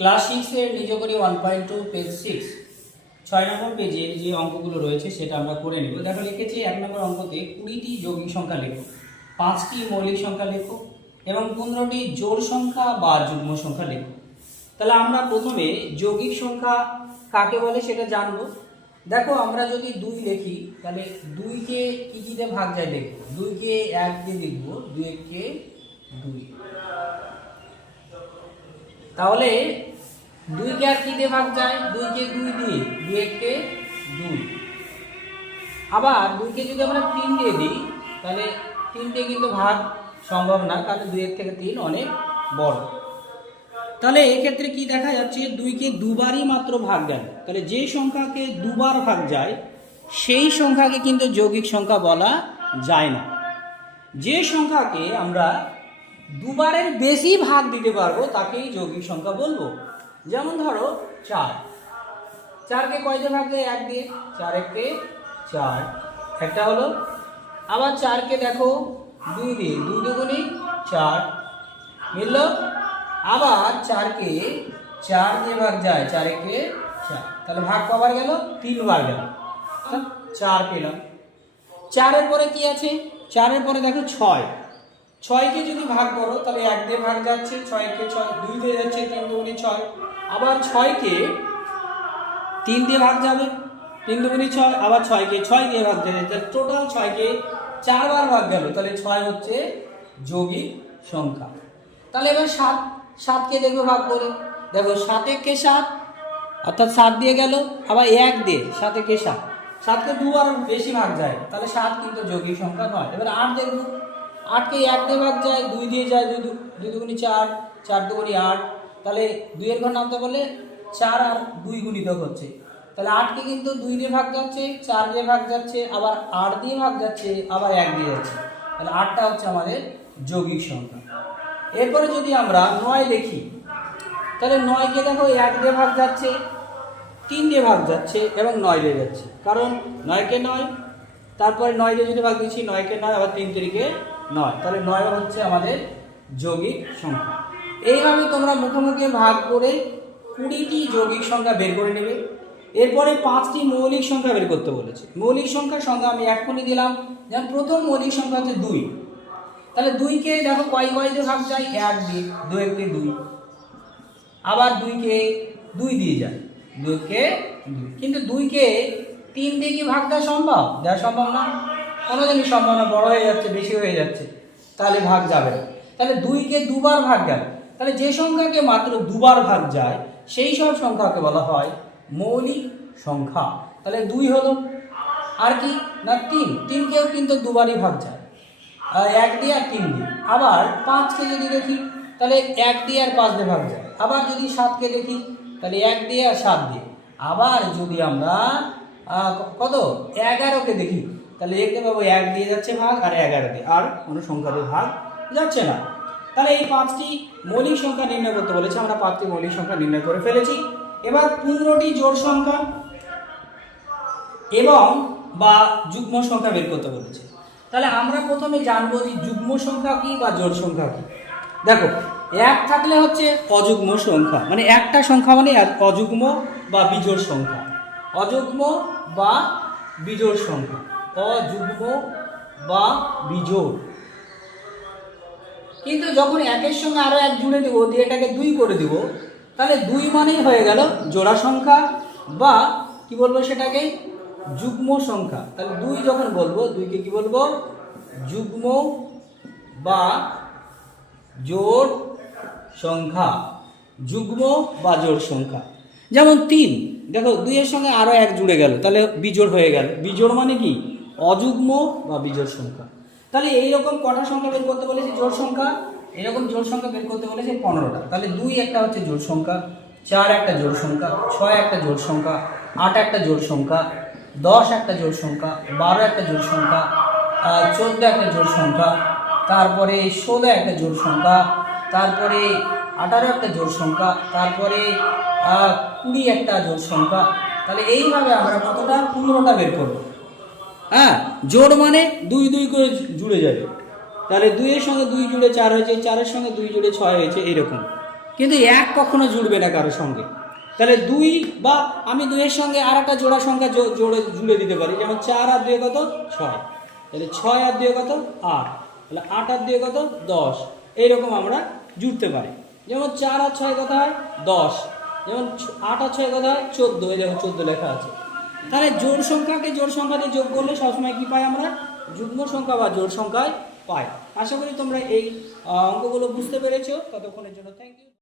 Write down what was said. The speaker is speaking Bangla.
ক্লাস 6 এর নিযোগরি 1.2 পেজ 6 6 নম্বর পেজের যে অঙ্কগুলো রয়েছে সেটা আমরা করে নেব। দেখো লিখেছি 1 নম্বর অঙ্কতে 20টি যৌগিক সংখ্যা লেখো, 5টি মৌলিক সংখ্যা লেখো এবং 15টি জোড় সংখ্যা বা যুগ্ম সংখ্যা লেখো। তাহলে আমরা প্রথমে যৌগিক সংখ্যা কাকে বলে সেটা জানবো। দেখো আমরা যদি 2 লিখি তাহলে 2 কে কি কি দিয়ে ভাগ যায় দেখো। 2 কে 1 দিয়ে লিখব, 2 কে 2, তাহলে 2 কে আর কি দিয়ে ভাগ যায়, 2 কে 2 দিয়ে, 2 কে 2। আবার 2 কে যদি আমরা 3 দিয়ে দিই তাহলে 3 দিয়ে কিন্তু ভাগ সম্ভব না, কারণ 2 থেকে 3 অনেক বড়। তাহলে এই ক্ষেত্রে কি দেখা যাচ্ছে, 2 কে দুবারই মাত্র ভাগ গেল। তাহলে যে সংখ্যাকে দুবার ভাগ যায় সেই সংখ্যাকে কিন্তু যৌগিক সংখ্যা বলা যায় না। যে সংখ্যাকে আমরা দুবারের বেশি ভাগ দিতে পারবো তাকেই যৌগিক সংখ্যা বলবো। যেমন ধরো 4, 4 কে কয় দিয়ে ভাগ যায়, 1 দিয়ে, 4 একে 4 একটা হলো। আবার 4 কে দেখো 2 দিয়ে, 2 দুগুণে 4 মিলল। আবার 4 কে 4 দিয়ে ভাগ যায়, 4 একে 4, তাহলে ভাগ কবার গেল, 3 বার গেল, 4 পেলাম। 4 এর পরে কি আছে, 4 এর পরে দেখো 6, 6 কে যদি ভাগ করো তাহলে 1 দিয়ে ভাগ যাচ্ছে, 6 কে 6, 2 দিয়ে যাচ্ছে, 3 দুগুণে 6। আবার 6 কে 3 দিয়ে ভাগ যাবে, 3 দুগুণে 6। আবার 6 কে 6 দিয়ে ভাগ যাবে, তাহলে টোটাল 6 কে 4 বার ভাগ গেল, তাহলে 6 হচ্ছে যৌগিক সংখ্যা। তাহলে এবার 7 কে দেখবে ভাগ করে, দেখো 7 একে 7 অর্থাৎ 7 দিয়ে গেল। আবার 1 দিয়ে 7 একে 7, 7 কে দুবার বেশি ভাগ যায়, তাহলে 7 কিন্তু যৌগিক সংখ্যা নয়। এবার 8 দেখবো, 8 কে 1 দিয়ে ভাগ যায়, 2 দিয়ে যায়, 2 দুগুণে 4, 4 দুগুণে 8, তাহলে 2 এর ঘর নামতে বলে 4 আর 2 গুণিতক হচ্ছে, তাহলে 8 কে কিন্তু 2 দিয়ে ভাগ যাচ্ছে, 4 দিয়ে ভাগ যাচ্ছে, আবার 8 দিয়ে ভাগ যাচ্ছে, আবার 1 দিয়ে যাচ্ছে, তাহলে 8টা হচ্ছে আমাদের যৌগিক সংখ্যা। এরপরে যদি আমরা 9 দেখি তাহলে 9 কে দেখো 1 দিয়ে ভাগ যাচ্ছে, 3 দিয়ে ভাগ যাচ্ছে এবং 9 দিয়ে যাচ্ছে, কারণ 9 কে 9, তারপরে 9 দিয়ে যদি ভাগ দিচ্ছি 9 কে 9, আবার 3 তিরিকে 9, তাহলে 9 হচ্ছে আমাদের যৌগিক সংখ্যা। এইভাবে তোমরা মুখে মুখে ভাগ করে 20টি যৌগিক সংখ্যা বের করে নেবে। এরপরে 5টি মৌলিক সংখ্যা বের করতে বলেছে। মৌলিক সংখ্যার সংখ্যা আমি এখনই দিলাম, যেমন প্রথম মৌলিক সংখ্যা হচ্ছে 2, তাহলে 2 কে দেখো কয় দিয়ে ভাগ যায়, 1 দিয়ে, 2 একে 2। আবার 2 কে 2 দিয়ে যায়, 2 কে 2, কিন্তু 2 কে 3 দিয়ে কি ভাগ দেওয়া সম্ভব, দেওয়া সম্ভব না, কোনো জিনিস সম্ভব না, বড় হয়ে যাচ্ছে, বেশি হয়ে যাচ্ছে, তাহলে ভাগ যাবে না। তাহলে 2 কে দুবার ভাগ গেল, তাহলে যে সংখ্যাকে মাত্র দুবার ভাগ যায় সেই সব সংখ্যাকে বলা হয় মৌলিক সংখ্যা। তাহলে 2 হলো, আর কি না 3 কেও কিন্তু দুবারই ভাগ যায়, 1 দিয়ে আর 3 দিয়ে। আবার 5 কে যদি দেখি তাহলে 1 দিয়ে আর 5 দিয়ে ভাগ যায়। আবার যদি 7 কে দেখি তাহলে 1 দিয়ে আর 7 দিয়ে। আবার যদি আমরা কত 11 কে দেখি তাহলে দেখতে পাবো 1 দিয়ে যাচ্ছে ভাগ আর 11 দিয়ে, আর কোনো সংখ্যা দিয়ে ভাগ যাচ্ছে না। তাহলে এই 5টি মৌলিক সংখ্যা নির্ণয় করতে বলেছে, আমরা 5টি মৌলিক সংখ্যা নির্ণয় করে ফেলেছি। এবার 15টি জোড় সংখ্যা এবং বা যুগ্ম সংখ্যা বের করতে বলেছে। তাহলে আমরা প্রথমে জানবো যে যুগ্ম সংখ্যা কি বা জোড় সংখ্যা কি। দেখো 1 থাকলে হচ্ছে অযুগ্ম সংখ্যা, মানে একটা সংখ্যা মানে অযুগ্ম বা বিজোড় সংখ্যা, অযুগ্ম বা বিজোড় সংখ্যা, অযুগ্ম বা বিজোড়। কিন্তু যখন 1-এর সঙ্গে আরো 1 জুড়ে দেবো, দিয়ে এটাকে 2 করে দিব, তাহলে 2 মানেই হয়ে গেল জোড়া সংখ্যা বা কি বলবো সেটাকে যুগ্ম সংখ্যা। তাহলে 2 যখন বলবো, 2 কে কি বলবো, যুগ্ম বা জোড় সংখ্যা, যুগ্ম বা জোড় সংখ্যা। যেমন 3, দেখো 2 এর সঙ্গে আরো 1 জুড়ে গেল, তাহলে বিজোড় হয়ে গেল। বিজোড় মানে কি, অযুগ্ম বা বিজোড় সংখ্যা। তাহলে এইরকম কটা সংখ্যা বের করতে বলেছে, জোড় সংখ্যা, এরকম জোড় সংখ্যা বের করতে বলেছে 15টা। তাহলে 2 একটা হচ্ছে জোড় সংখ্যা, 4 একটা জোড় সংখ্যা, 6 একটা জোড় সংখ্যা, 8 একটা জোড় সংখ্যা, 10 একটা জোড় সংখ্যা, 12 একটা জোড় সংখ্যা, 14 একটা জোড় সংখ্যা, তারপরে 16 একটা জোড় সংখ্যা, তারপরে 18 একটা জোড় সংখ্যা, তারপরে 20 একটা জোড় সংখ্যা। তাহলে এইভাবে আমরা কতটা, 15টা বের করবো। হ্যাঁ, জোড় মানে 2 2 করে জুড়ে যাবে, তাহলে 2 এর সঙ্গে 2 জুড়ে 4 হয়েছে, 4 এর সঙ্গে 2 জুড়ে 6 হয়েছে, এরকম। কিন্তু এক কখনো জুড়বে না কারোর সঙ্গে। তাহলে দুই বা আমি দুইয়ের সঙ্গে আর একটা জোড়া সংখ্যা জুড়ে দিতে পারি, যেমন 4 আর 2 কত 6, তাহলে 6 আর 2 কত 8, তাহলে 8 আর 2 কত 10, এইরকম আমরা জুড়তে পারি। যেমন 4 আর 6 কত হয় 10, যেমন 8 আর 6 কত হয় 14, এই দেখো 14 লেখা আছে। তাহলে জোড় সংখ্যাকে জোড় সংখ্যা দিয়ে যোগ করলে সবসময় কি পাই আমরা, যুগ্ম সংখ্যা বা জোড় সংখ্যায় পাই। আশা করি তোমরা এই অঙ্কগুলো বুঝতে পেরেছো। ততক্ষণের জন্য থ্যাংক ইউ।